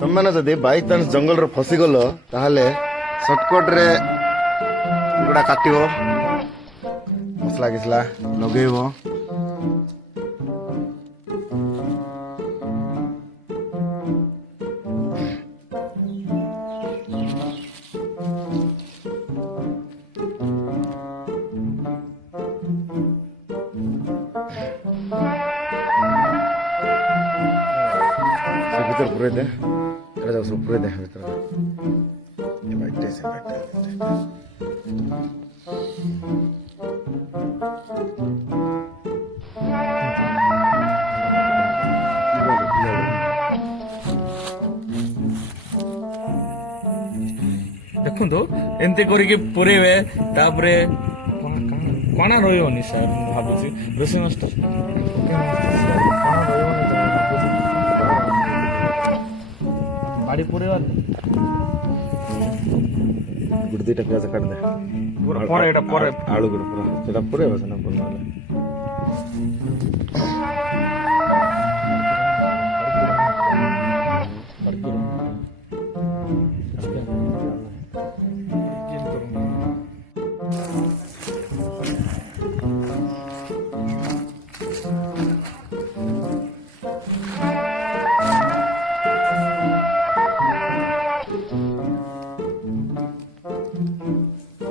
ତମେ ଯଦି ବାଇଚାନ୍ସ ଜଙ୍ଗଲରେ ଫସିଗଲ ତାହେଲେ ସର୍ଟକଟ୍ରେ କୁକୁଡ଼ା କାଟିବ, ମସଲା କିସଲା ଲଗେଇବ, ভিতর পুরে দে, এটা যাও সব পুরে দে ভিতরে। এই বাইকটা এসে বাইকটা ଦେଖନ୍ତୁ ଏମିତି କରିକି ପୁରେଇବେ, ତାପରେ କଣା ରହିବନି ସାର୍। ମୁଁ ଭାବୁଛି ରୋଷେଇ ମାଷ୍ଟର କଣା ରହିବନି ତ ଭାବୁଛି। ବାଡ଼ି ପୁରେଇବାର ଗୋଟେ ଦୁଇଟା ପିଆଜ କାଟିଦେ, ପରେ ଏଇଟା ପରେ ଆଳୁ ଗୋଟେ ପୁରା ସେଟା ପୁରେଇବ ସେନା ପୁରା ନହେଲେ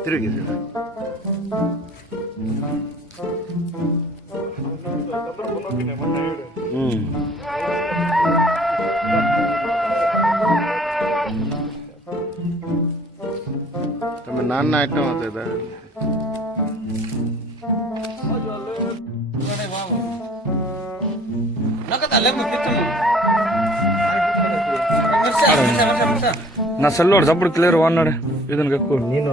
ತಿರುಗಿದೆ. તમે નાના આઈટમ હતા నా సెల్లోడు చప్పుడు క్లియర్ అన్నాడు ಇದನ್ನ ఎక్కువ ನೀನು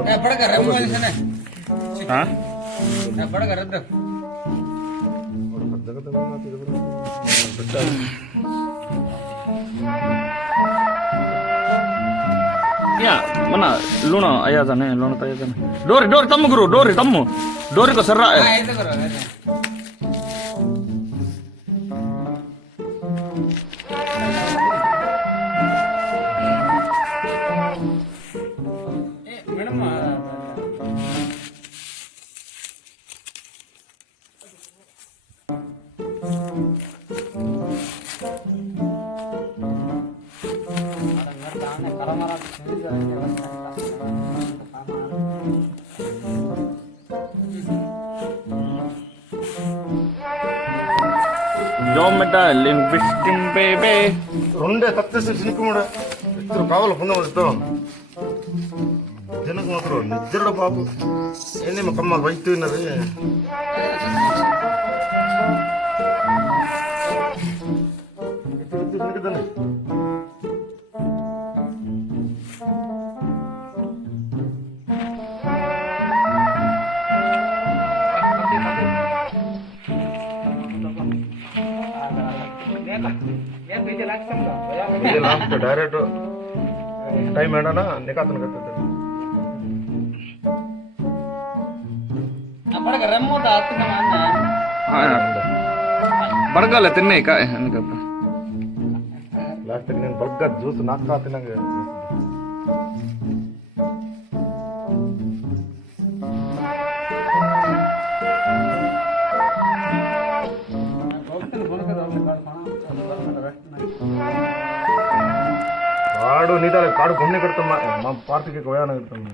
ಯಾ ಮನ ಲೂಣ ಅಯ್ಯಾದಾನೆ ಲೂಣ ತಯ್ಯಾದಾನೆ ಡೋರಿ ಡೋರಿ ತಮ್ಮ ಗುರು ಡೋರಿ ತಮ್ಮ ಡೋರಿಕೋ ಸರ್ರ రెండే తప్పేసి సినికి కూడా ఇద్దరు కావాలి పొందమడితో ಜನಕ್ಕೆ ಮಾತ್ರ ನಿದ್ರಡ ಬಾಬು ಏನೇ ಕಮ್ಮ ಬೈತು ಇನ್ನದೇ ಡೈರೆಕ್ಟ್ ಟೈಮ್ ಹೇಳೋಣ ನಿಕಾತನ ಕತ್ತದ ಬಡಗಲ್ಲ ತಿನ್ನೆ ಅನ್ಕಪ್ಪ ಲಾಸ್ಟ್ ನೀನು ಬಡ್ಗ ಜ್ಯೂಸ್ ನಾಲ್ಕು ತಿನ್ನಂಗೆ ಕಾಡು ನೀಟಾಗಿ ಕಾಡು ಗೊಮ್ಮೆ ಕಡ್ತಮ್ಮ ಪಾರ್ಟಿಗೆ ಕೊಯ್ಯಾನ ಇರ್ತಾನೆ